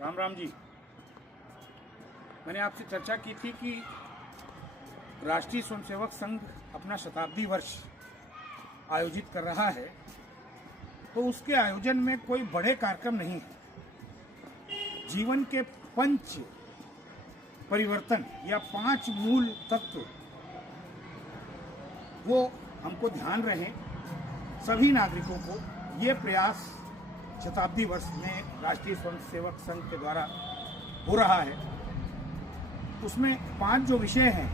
राम राम जी। मैंने आपसे चर्चा की थी कि राष्ट्रीय स्वयंसेवक संघ अपना शताब्दी वर्ष आयोजित कर रहा है, तो उसके आयोजन में कोई बड़े कार्यक्रम नहीं है। जीवन के 5 परिवर्तन या 5 मूल तत्व वो हमको ध्यान रहे, सभी नागरिकों को। ये प्रयास शताब्दी वर्ष में राष्ट्रीय स्वयंसेवक संघ के द्वारा हो रहा है। उसमें 5 जो विषय हैं,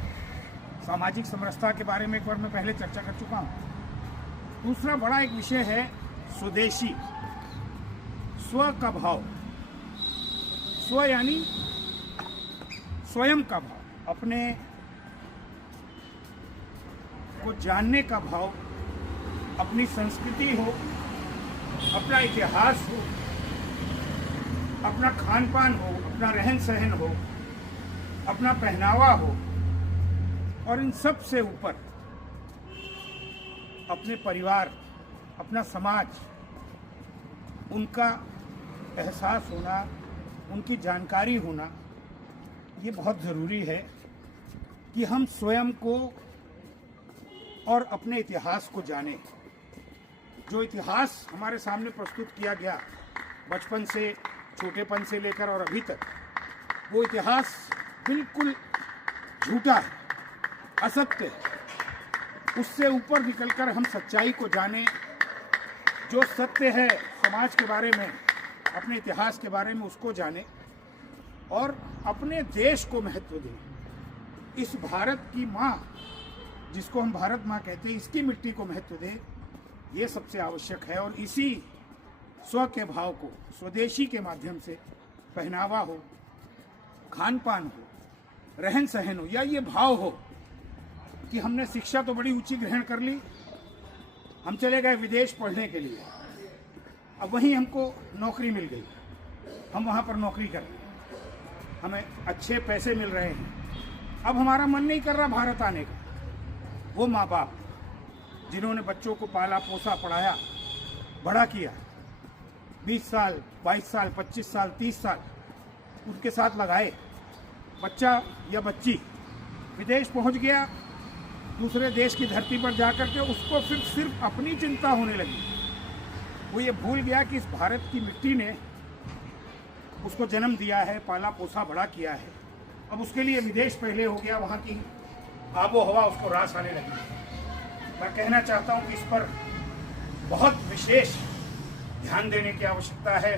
सामाजिक समरसता के बारे में एक बार मैं पहले चर्चा कर चुका हूँ। दूसरा बड़ा एक विषय है स्वदेशी, स्व का भाव। स्व यानी स्वयं का भाव, अपने को जानने का भाव, अपनी संस्कृति हो, अपना इतिहास हो, अपना खान पान हो, अपना रहन सहन हो, अपना पहनावा हो, और इन सब से ऊपर अपने परिवार, अपना समाज, उनका एहसास होना, उनकी जानकारी होना, ये बहुत ज़रूरी है कि हम स्वयं को और अपने इतिहास को जानें। जो इतिहास हमारे सामने प्रस्तुत किया गया बचपन से, छोटेपन से लेकर और अभी तक, वो इतिहास बिल्कुल झूठा है, असत्य है। उससे ऊपर निकलकर हम सच्चाई को जानें। जो सत्य है समाज के बारे में, अपने इतिहास के बारे में, उसको जानें और अपने देश को महत्व दें। इस भारत की माँ, जिसको हम भारत माँ कहते हैं, इसकी मिट्टी को महत्व दें। ये सबसे आवश्यक है। और इसी स्व के भाव को स्वदेशी के माध्यम से, पहनावा हो, खान पान हो, रहन सहन हो, या ये भाव हो कि हमने शिक्षा तो बड़ी ऊंची ग्रहण कर ली, हम चले गए विदेश पढ़ने के लिए, अब वहीं हमको नौकरी मिल गई, हम वहाँ पर नौकरी कर रहे हैं, हमें अच्छे पैसे मिल रहे हैं, अब हमारा मन नहीं कर रहा भारत आने का। वो माँ बाप जिन्होंने बच्चों को पाला, पोसा, पढ़ाया, बड़ा किया, 20 साल, 22 साल, 25 साल, 30 साल उनके साथ लगाए, बच्चा या बच्ची विदेश पहुंच गया, दूसरे देश की धरती पर जाकर के उसको फिर सिर्फ अपनी चिंता होने लगी। वो ये भूल गया कि इस भारत की मिट्टी ने उसको जन्म दिया है, पाला पोसा, बड़ा किया है। अब उसके लिए विदेश पहले हो गया, वहाँ की आबो हवा उसको रास आने लगी। मैं कहना चाहता हूँ कि इस पर बहुत विशेष ध्यान देने की आवश्यकता है।